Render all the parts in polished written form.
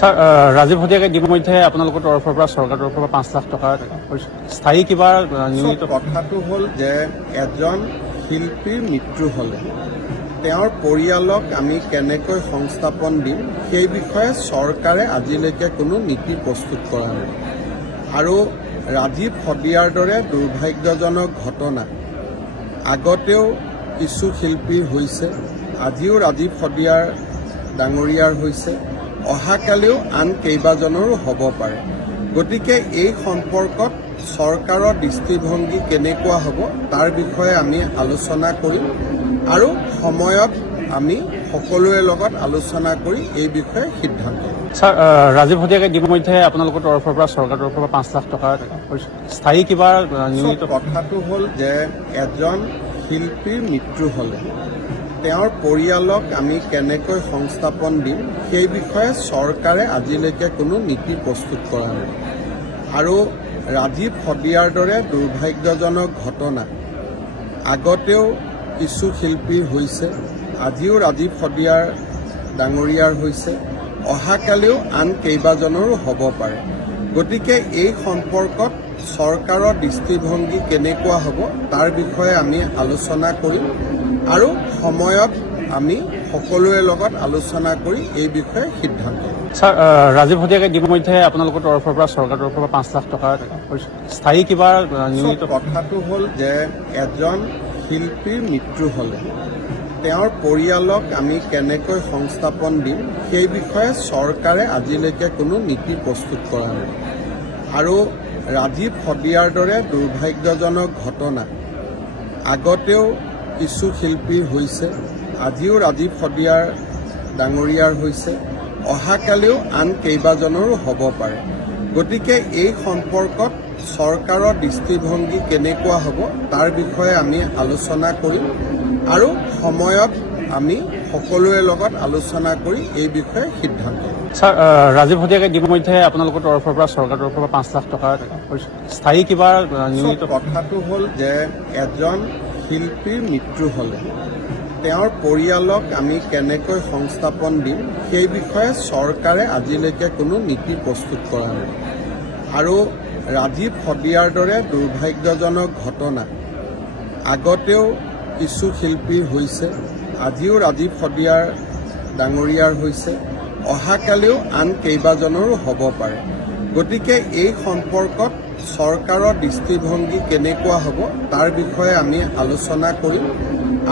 Sir Rajiv হতিয়াকে ইতিমধ্যে আপোনালোকৰ তৰফৰ পৰা চৰকাৰৰ তৰফৰ পৰা 5 লাখ টকা স্থায়ী কিবা নিয়মিত কথাটো হ'ল যে এজন শিল্পীৰ মৃত্যু হ'লে তেওঁৰ পৰিয়ালক আমি কেনেকৈ সংস্থাপন দিম সেই বিষয়ে চৰকাৰে আজিলৈকে কোনো নীতি প্ৰস্তুত কৰা নাই আৰু ৰাজীৱ হতিয়াৰ দৰে দুৰ্ভাগ্যজনক ঘটনা আগতেও কিছু শিল্পীৰ হৈছে আজিও ৰাজীৱ হতিয়াৰ ডাঙৰীয়াৰ হৈছে অহাকালিও আন কেইবাজনৰো হ'ব পাৰে গতিকে এই সম্পৰ্কত চৰকাৰৰ দৃষ্টিভংগী কেনেকুৱা হ'ব তাৰ বিষয়ে আমি আলোচনা কৰিম আৰু সময়ত আমি সকলোৰে লগত আলোচনা কৰি এই বিষয়ে সিদ্ধান্ত ল'ম। স্যাৰ ৰাজীৱ হতিয়াকে ইতিমধ্যে আপোনালোকৰ তৰফৰ পৰা চৰকাৰৰ তৰফৰ পৰা 5 লাখ টকা স্থায়ী কিবা নিয়মিত কথাটো হ'ল যে এজন শিল্পীৰ মৃত্যু হ'লে তেওঁৰ পৰিয়ালক আমি কেনেকৈ সংস্থাপন দিম সেই বিষয়ে চৰকাৰে আজিলৈকে কোনো নীতি প্ৰস্তুত কৰা নাই আৰু ৰাজীৱ হতিয়াৰ দৰে দুৰ্ভাগ্যজনক ঘটনা আগতেও কিছু শিল্পীৰ হৈছে আজিও ৰাজীৱ হতিয়াৰ ডাঙৰীয়াৰ হৈছে অহাকালিও আন কেইবাজনৰো হ'ব পাৰে গতিকে এই সম্পৰ্কত চৰকাৰৰ দৃষ্টিভংগী কেনেকুৱা হ'ব তাৰ বিষয়ে আমি আলোচনা কৰিম আৰু সময়ত আমি সকলোৰে লগত আলোচনা কৰি এই বিষয়ে সিদ্ধান্ত ল'ম। স্যাৰ ৰাজীৱ হতিয়াকে ইতিমধ্যে আপোনালোকৰ তৰফৰ পৰা চৰকাৰৰ তৰফৰ পৰা 5 লাখ টকা স্থায়ী কিবা নিয়মিত কথাটো হ'ল যে এজন শিল্পীৰ মৃত্যু হ'লে তেওঁৰ পৰিয়ালক আমি কেনেকৈ সংস্থাপন দিম সেই বিষয়ে চৰকাৰে আজিলৈকে কোনো নীতি প্ৰস্তুত কৰা নাই আৰু ৰাজীৱ হতিয়াৰ দৰে দুৰ্ভাগ্যজনক ঘটনা আগতেও কিছু শিল্পীৰ হৈছে আজিও ৰাজীৱ হতিয়াৰ ডাঙৰীয়াৰ হৈছে অহাকালিও আন কেইবাজনৰো হ'ব পাৰে গতিকে এই সম্পৰ্কত চৰকাৰৰ দৃষ্টিভংগী কেনেকুৱা হ'ব তাৰ বিষয়ে আমি আলোচনা কৰিম আৰু সময়ত আমি সকলোৰে লগত আলোচনা কৰি এই বিষয়ে সিদ্ধান্ত ল'ম। স্যাৰ ৰাজীৱ হতিয়াকে ইতিমধ্যে আপোনালোকৰ তৰফৰ পৰা চৰকাৰৰ তৰফৰ পৰা 5 লাখ টকা স্থায়ী কিবা নিয়মিত কথাটো হ'ল যে এজন শিল্পীৰ মৃত্যু হ'লে তেওঁৰ পৰিয়ালক আমি কেনেকৈ সংস্থাপন দিম সেই বিষয়ে চৰকাৰে আজিলৈকে কোনো নীতি প্ৰস্তুত কৰা নাই আৰু ৰাজীৱ হতিয়াৰ দৰে দুৰ্ভাগ্যজনক ঘটনা আগতেও কিছু শিল্পীৰ হৈছে আজিও ৰাজীৱ হতিয়াৰ ডাঙৰীয়াৰ হৈছে অহাকালিও আন কেইবাজনৰো হ'ব পাৰে গতিকে এই সম্পৰ্কত চৰকাৰৰ দৃষ্টিভংগী কেনেকুৱা হ'ব তাৰ বিষয়ে আমি আলোচনা কৰিম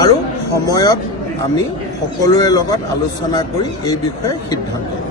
আৰু সময়ত আমি সকলোৰে লগত আলোচনা কৰি এই বিষয়ে সিদ্ধান্ত ল'ম।